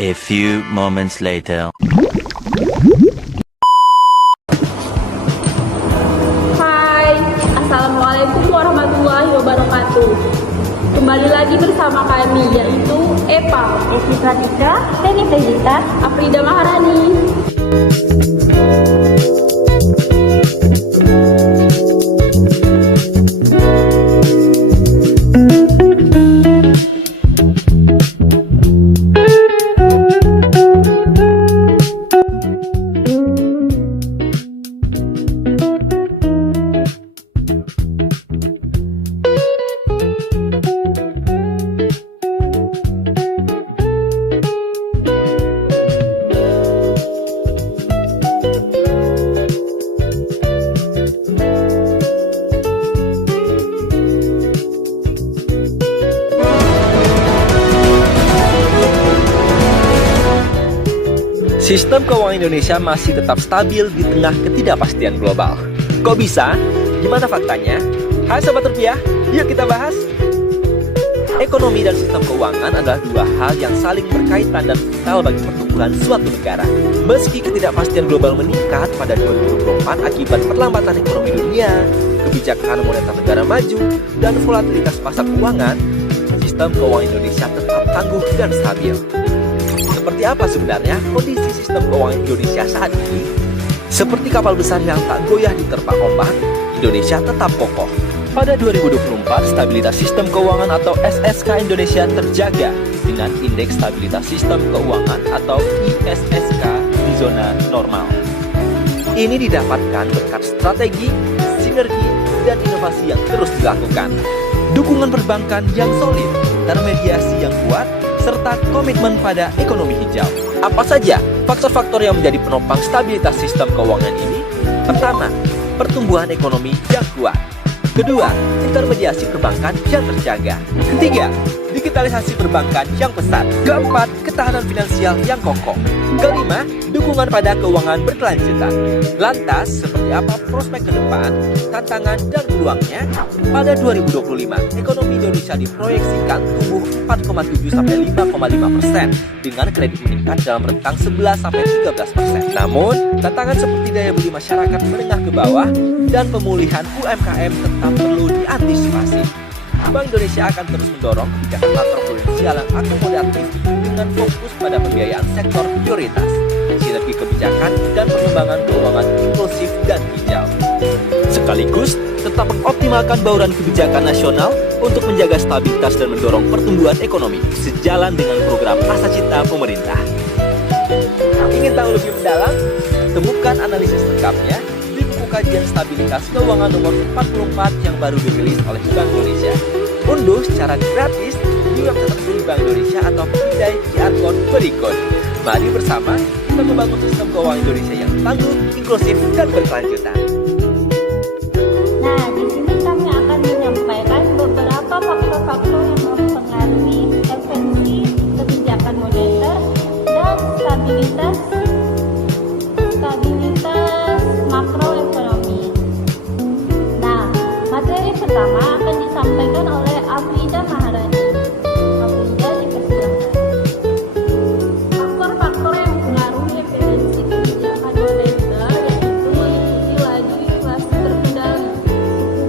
A few moments later. Hai, Assalamualaikum warahmatullahi wabarakatuh. Kembali lagi bersama kami, yaitu Epa, Esti Pratika, Feni Felicitas, Afrida Maharani. Sistem keuangan Indonesia masih tetap stabil di tengah ketidakpastian global. Kok bisa? Gimana faktanya? Hai Sobat Rupiah, yuk kita bahas. Ekonomi dan sistem keuangan adalah dua hal yang saling berkaitan dan vital bagi pertumbuhan suatu negara. Meski ketidakpastian global meningkat pada 2024 akibat perlambatan ekonomi dunia, kebijakan moneter negara maju, dan volatilitas pasar keuangan, sistem keuangan Indonesia tetap tangguh dan stabil. Seperti apa sebenarnya kondisi sistem keuangan Indonesia saat ini? Seperti kapal besar yang tak goyah diterpa ombak, Indonesia tetap kokoh. Pada 2024, stabilitas sistem keuangan atau SSK Indonesia terjaga dengan Indeks Stabilitas Sistem Keuangan atau ISSK di zona normal. Ini didapatkan berkat strategi, sinergi, dan inovasi yang terus dilakukan. Dukungan perbankan yang solid, intermediasi yang kuat, serta komitmen pada ekonomi hijau. Apa saja faktor-faktor yang menjadi penopang stabilitas sistem keuangan ini? Pertama, pertumbuhan ekonomi yang kuat. Kedua, intermediasi perbankan yang terjaga. Ketiga, digitalisasi perbankan yang pesat. Keempat, ketahanan finansial yang kokoh. Kelima, dukungan pada keuangan berkelanjutan. Lantas, seperti apa prospek ke depan, tantangan dan peluangnya? Pada 2025, ekonomi Indonesia diproyeksikan tumbuh 4,7 sampai 5,5% dengan kredit meningkat dalam rentang 11 sampai 13%. Namun, tantangan seperti daya beli masyarakat menengah ke bawah dan pemulihan UMKM tetap perlu diantisipasi. Bank Indonesia akan terus mendorong kebijakan makroprudensial yang akomodatif dengan fokus pada pembiayaan sektor prioritas, sinergi kebijakan, dan pengembangan keuangan inklusif dan hijau. Sekaligus, tetap mengoptimalkan bauran kebijakan nasional untuk menjaga stabilitas dan mendorong pertumbuhan ekonomi sejalan dengan program Asa Cita pemerintah. Ingin tahu lebih mendalam? Temukan analisis lengkapnya di buku kajian stabilitas keuangan nomor 44 yang baru dirilis oleh Bank Indonesia. Unduh secara gratis di website resmi Bank Indonesia atau pindai QR Code berikut. Mari bersama kita membangun sistem keuangan Indonesia yang tangguh, inklusif, dan berkelanjutan. Nah, di sini kami akan menyampaikan beberapa faktor-faktor yang mempengaruhi efeksi kebijakan moneter dan stabilitas makroekonomi. Nah, materi pertama akan disampaikan oleh Afrida Maharani. Afrida dipersilakan. Faktor-faktor yang mempengaruhi efisiensi kebijakan moneter yaitu meliputi laju inflasi terkendali, suku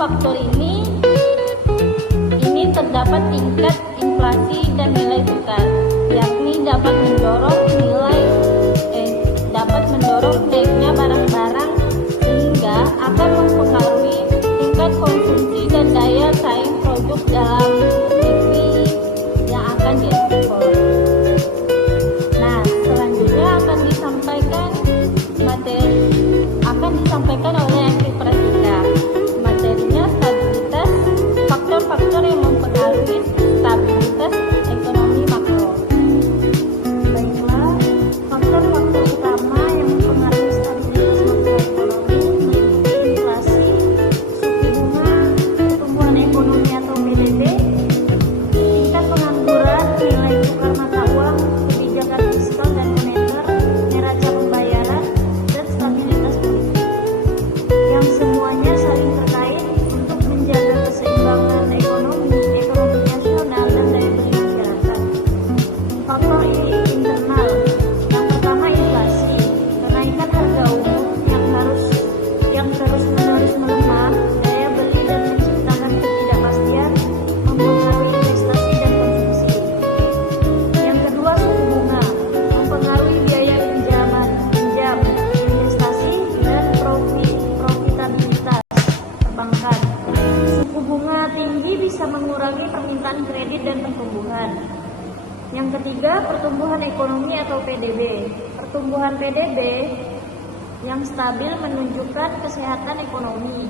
faktor ini terdapat tingkat inflasi dan nilai tukar, yakni dapat mendorong naiknya barang-barang sehingga akan mempengaruhi tingkat konsumsi dan daya saing produk dalam negeri yang akan diekspor. Nah, selanjutnya akan disampaikan oleh Aktif Pratika. Materinya stabilitas, faktor-faktor yang mempengaruhi stabilitas ekonomi makro. Baiklah, faktor-faktor utama yang mempengaruhi stabilitas makroekonomi meliputi inflasi, suku bunga, pertumbuhan ekonomi atau PDB, tingkat pengangguran, nilai tukar mata uang, kebijakan fiskal dan moneter, neraca pembayaran, dan stabilitas politik, yang semuanya saling terkait untuk menjaga keseimbangan ekonomi nasional dan daya beli masyarakat. Faktor internal, yang pertama inflasi, kenaikan harga umum yang terus-menerus melemah daya beli dan menciptakan ketidakpastian mempengaruhi investasi dan konsumsi. Yang kedua suku bunga, mempengaruhi biaya pinjam, investasi dan profitabilitas perbankan. Suku bunga tinggi bisa mengurangi permintaan kredit dan pertumbuhan. Yang ketiga, pertumbuhan ekonomi atau PDB. Pertumbuhan PDB yang stabil menunjukkan kesehatan ekonomi.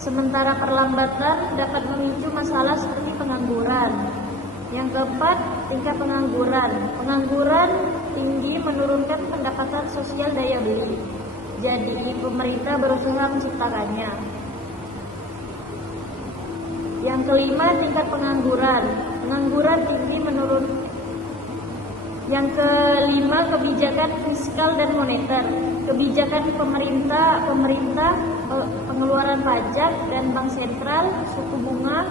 Sementara perlambatan dapat memicu masalah seperti pengangguran. Yang keempat, tingkat pengangguran. Pengangguran tinggi menurunkan pendapatan sosial daya beli. Jadi, pemerintah berusaha menciptakannya. Yang kelima, tingkat pengangguran. Pengangguran tinggi menurun. Yang kelima, kebijakan fiskal dan moneter. Kebijakan pemerintah, pengeluaran pajak dan bank sentral, suku bunga,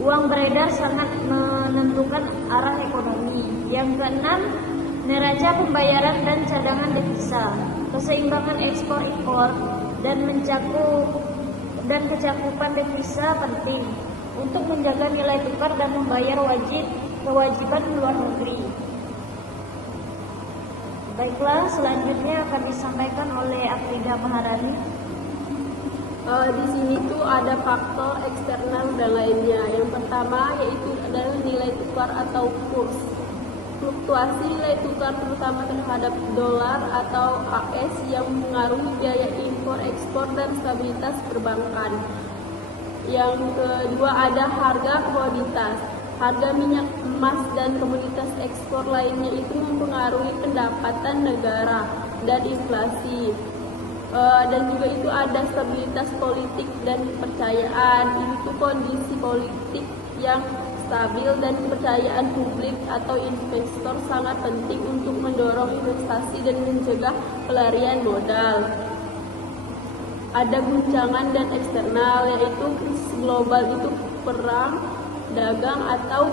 uang beredar sangat menentukan arah ekonomi. Yang keenam, neraca pembayaran dan cadangan devisa. Keseimbangan ekspor-impor dan kecakupan devisa penting untuk menjaga nilai tukar dan membayar kewajiban luar negeri. Baiklah, selanjutnya akan disampaikan oleh Afrida Maharani. Di sini tuh ada faktor eksternal dan lainnya. Yang pertama yaitu adalah nilai tukar atau kurs. Fluktuasi nilai tukar terutama terhadap dolar atau AS yang mempengaruhi biaya impor, ekspor, dan stabilitas perbankan. Yang kedua ada harga komoditas. Harga minyak, emas, dan komoditas ekspor lainnya itu mempengaruhi pendapatan negara dan inflasi. Dan juga itu ada stabilitas politik dan kepercayaan. Ini tuh kondisi politik yang stabil dan kepercayaan publik atau investor sangat penting untuk mendorong investasi dan mencegah pelarian modal. Ada guncangan dan eksternal, yaitu krisis global itu perang, dagang atau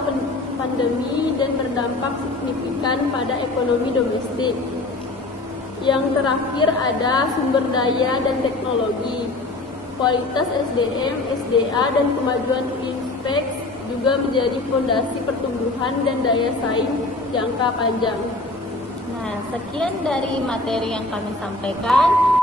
pandemi dan berdampak signifikan pada ekonomi domestik. Yang terakhir ada sumber daya dan teknologi. Kualitas SDM, SDA, dan kemajuan investasi juga menjadi fondasi pertumbuhan dan daya saing jangka panjang. Nah, sekian dari materi yang kami sampaikan.